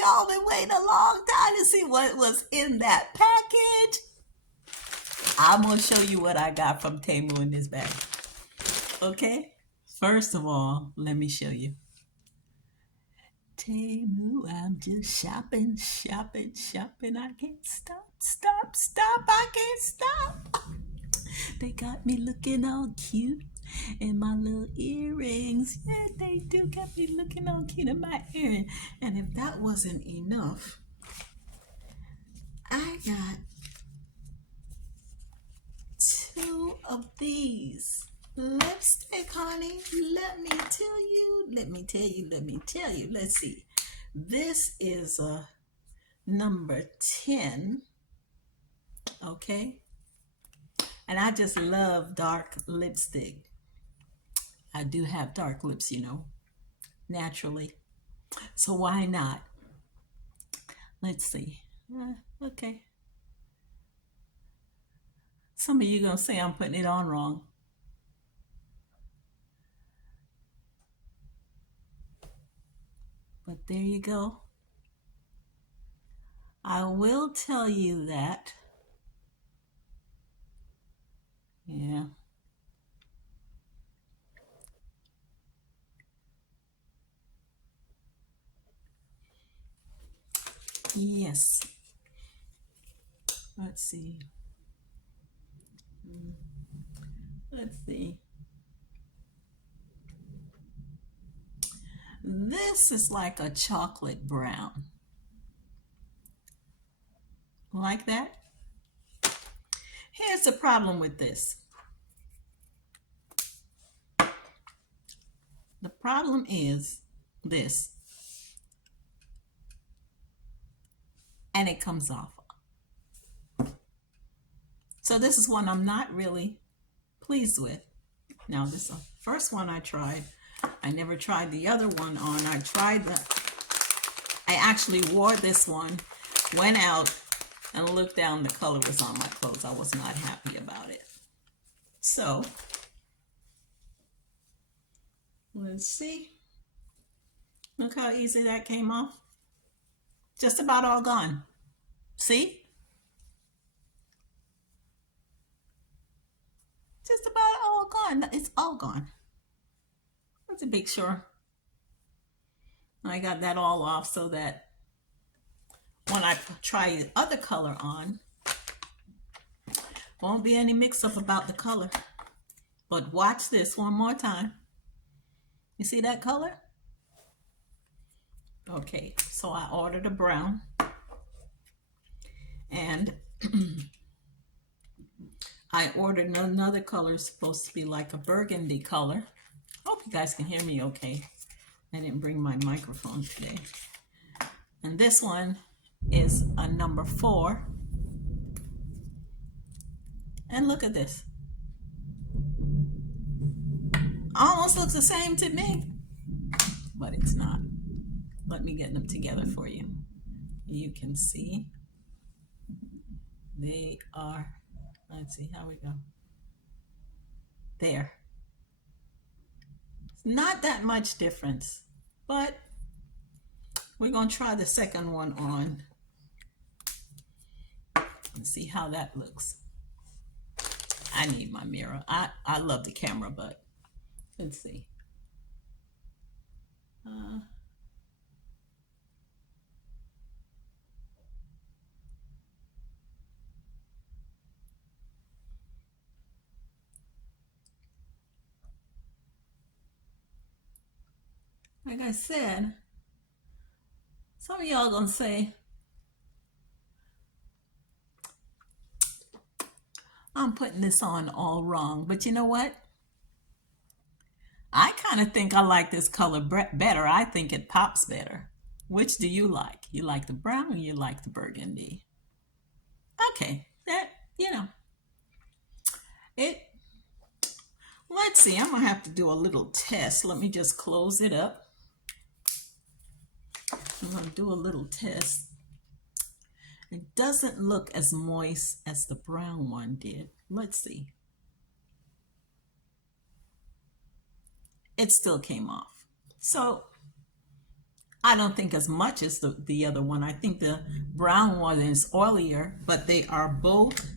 y'all been waiting a long time to see what was in that package. I'm going to show you what I got from Temu in this bag. Okay? First of all, let me show you. Temu, I'm just shopping, shopping, shopping. I can't stop. I can't stop. They got me looking all cute in my little earrings. Yeah, they do got me looking all cute in my earring. And if that wasn't enough, I got 2 of these lipstick, honey. Let me tell you. Let's see. This is a number 10. Okay. And I just love dark lipstick. I do have dark lips, you know, naturally. So why not? Let's see. Okay. Some of you gonna say I'm putting it on wrong. But there you go. I will tell you that. Yeah. Yes. Let's see. Let's see. This is like a chocolate brown. Like that? Here's the problem with this. The problem is this. And it comes off. So this is one I'm not really pleased with. Now this is the first one I tried. I never tried the other one on. I actually wore this one, went out and looked down, the color was on my clothes. I was not happy about it. So let's see. Look how easy that came off. Just about all gone. See? Just about all gone. It's all gone. Let's make sure I got that all off so that when I try the other color on, won't be any mix-up about the color. But watch this one more time. You see that color? Okay, so I ordered a brown. And I ordered another color, supposed to be like a burgundy color. Hope you guys can hear me okay. I didn't bring my microphone today. And this one is a number 4. And look at this. Almost looks the same to me, but it's not. Let me get them together for you. You can see they are, let's see how we go. There. It's not that much difference, but we're going to try the second one on and see how that looks. I need my mirror. I love the camera, but let's see. Like I said, some of y'all gonna say, I'm putting this on all wrong. But you know what? I kind of think I like this color better. I think it pops better. Which do you like? You like the brown or you like the burgundy? Okay, that, you know, let's see, I'm gonna have to do a little test. Let me just close it up. I'm gonna do a little test. It doesn't look as moist as the brown one did. Let's see. It still came off. So I don't think as much as the other one. I think the brown one is oilier, but they are both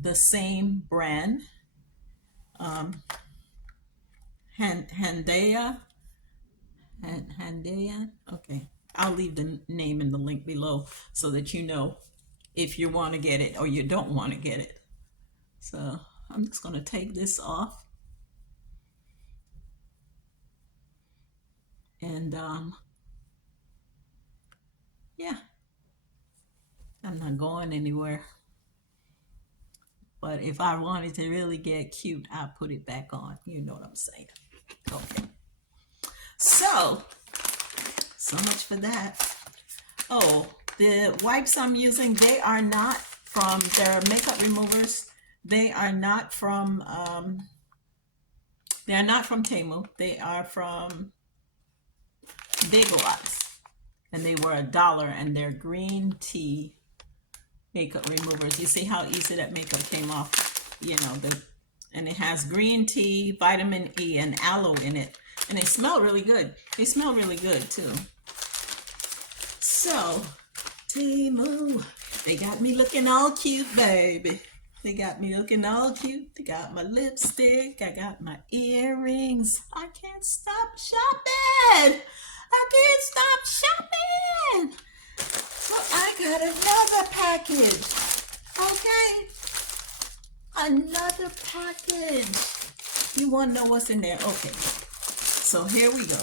the same brand. Handea. Handea. Okay. I'll leave the name in the link below so that you know if you want to get it or you don't want to get it. So I'm just going to take this off. And yeah, I'm not going anywhere. But if I wanted to really get cute, I'll put it back on. You know what I'm saying? Okay. So much for that. Oh, the wipes I'm using, they are not from their makeup removers. They are not from Temu. They are from Big Lots. And they were $1, and they're green tea makeup removers. You see how easy that makeup came off, you know, and it has green tea, vitamin E, and aloe in it. And they smell really good. They smell really good too. So, Temu, they got me looking all cute, baby. They got me looking all cute. They got my lipstick. I got my earrings. I can't stop shopping. I can't stop shopping. So I got another package. Okay. Another package. You want to know what's in there? Okay. So here we go.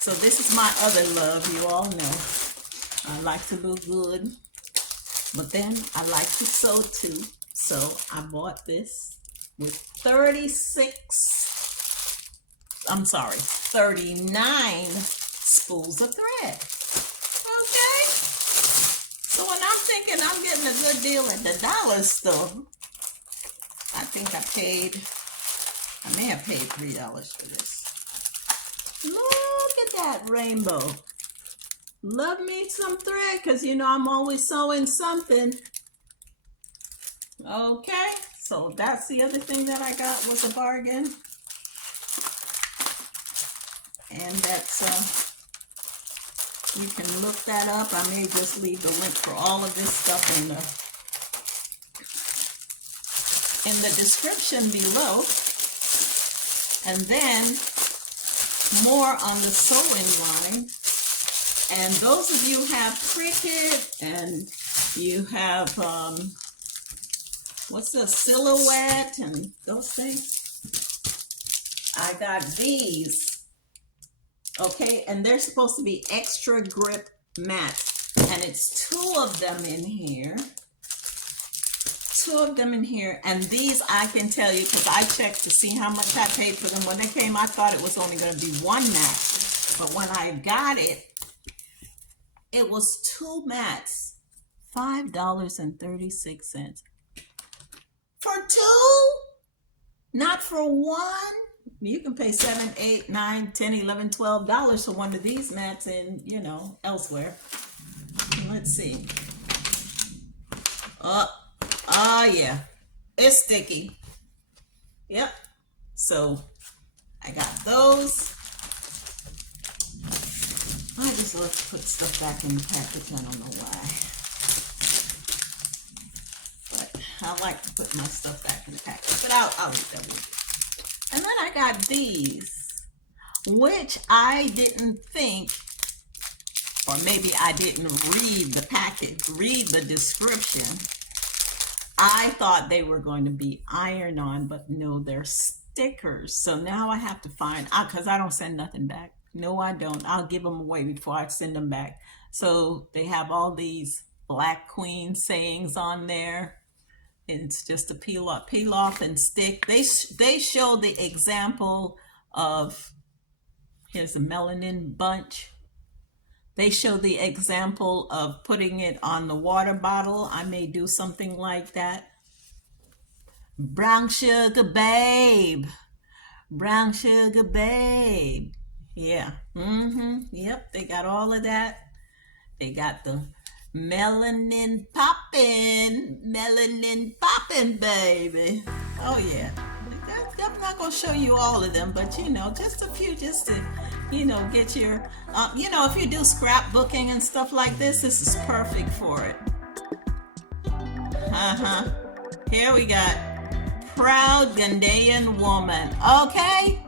So this is my other love. You all know. I like to look good. But then I like to sew too. So I bought this with 39 spools of thread. Okay? So when I'm thinking I'm getting a good deal at the dollar store, I think I may have paid $3 for this. Look at that rainbow. Love me some thread, because you know I'm always sewing something. Okay, so that's the other thing that I got was a bargain. And that's, you can look that up. I may just leave the link for all of this stuff in the description below. And then more on the sewing line. And those of you who have Cricut and you have, what's the Silhouette and those things? I got these. Okay, and they're supposed to be extra grip mats. And it's 2 of them in here. 2 of them in here. And these I can tell you, because I checked to see how much I paid for them. When they came, I thought it was only going to be 1 mat. But when I got it, it was 2 mats. $5.36. For 2? Not for 1? You can pay $7, $8, $9, $10, $11, $12 for one of these mats in, you know, elsewhere. Let's see. Oh yeah. It's sticky. Yep. So I got those. I just love to put stuff back in the package. I don't know why. But I like to put my stuff back in the package. But I'll leave that with you. And then I got these, which I didn't think, or maybe I didn't read the package, read the description. I thought they were going to be iron-on, but no, they're stickers. So now I have to find out, because I don't send nothing back. No, I don't. I'll give them away before I send them back. So they have all these Black Queen sayings on there. It's just a peel off and stick. They show the example of, here's a melanin bunch. They show the example of putting it on the water bottle. I may do something like that. Brown sugar babe. Brown sugar babe. Yeah. Yep, they got all of that. They got the melanin poppin', baby. Oh yeah. I'm not gonna show you all of them, but you know, just a few, just to get your, if you do scrapbooking and stuff like this is perfect for it. Here we got proud Ghanaian woman. Okay,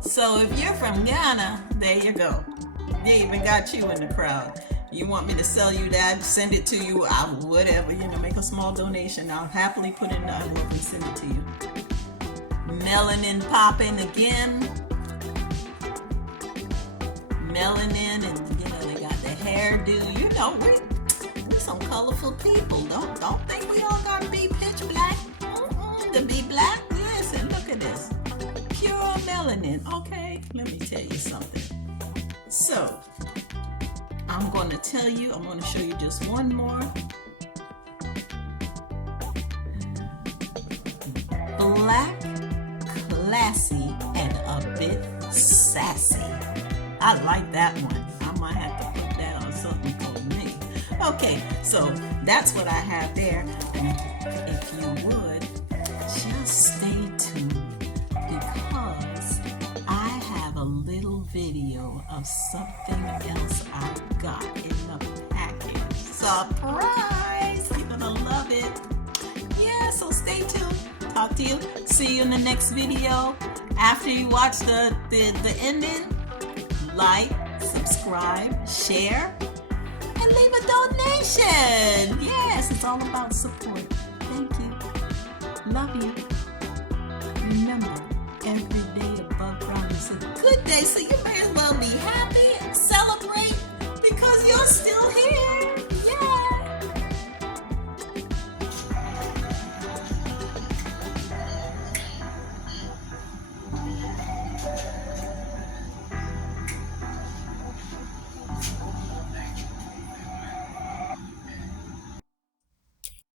so if you're from Ghana, there you go. They even got you in the crowd. You want me to sell you that, send it to you, whatever, make a small donation. I'll happily put in the envelope and send it to you. Melanin popping again. Melanin, and they got the hairdo. We some colorful people. Don't think we all gotta be pitch black. To be black, listen, look at this. Pure melanin. Okay, let me tell you something. So, I'm going to show you just one more. Black, classy, and a bit sassy. I like that one. I might have to put that on something for me. Okay, so that's what I have there. And if you would, just stay tuned because I have a little video of something else I got in the package. Surprise! You're gonna love it. Yeah, so stay tuned. Talk to you. See you in the next video. After you watch the ending, like, subscribe, share, and leave a donation. Yes, it's all about support. Thank you. Love you. Remember, every day above ground is a good day, so you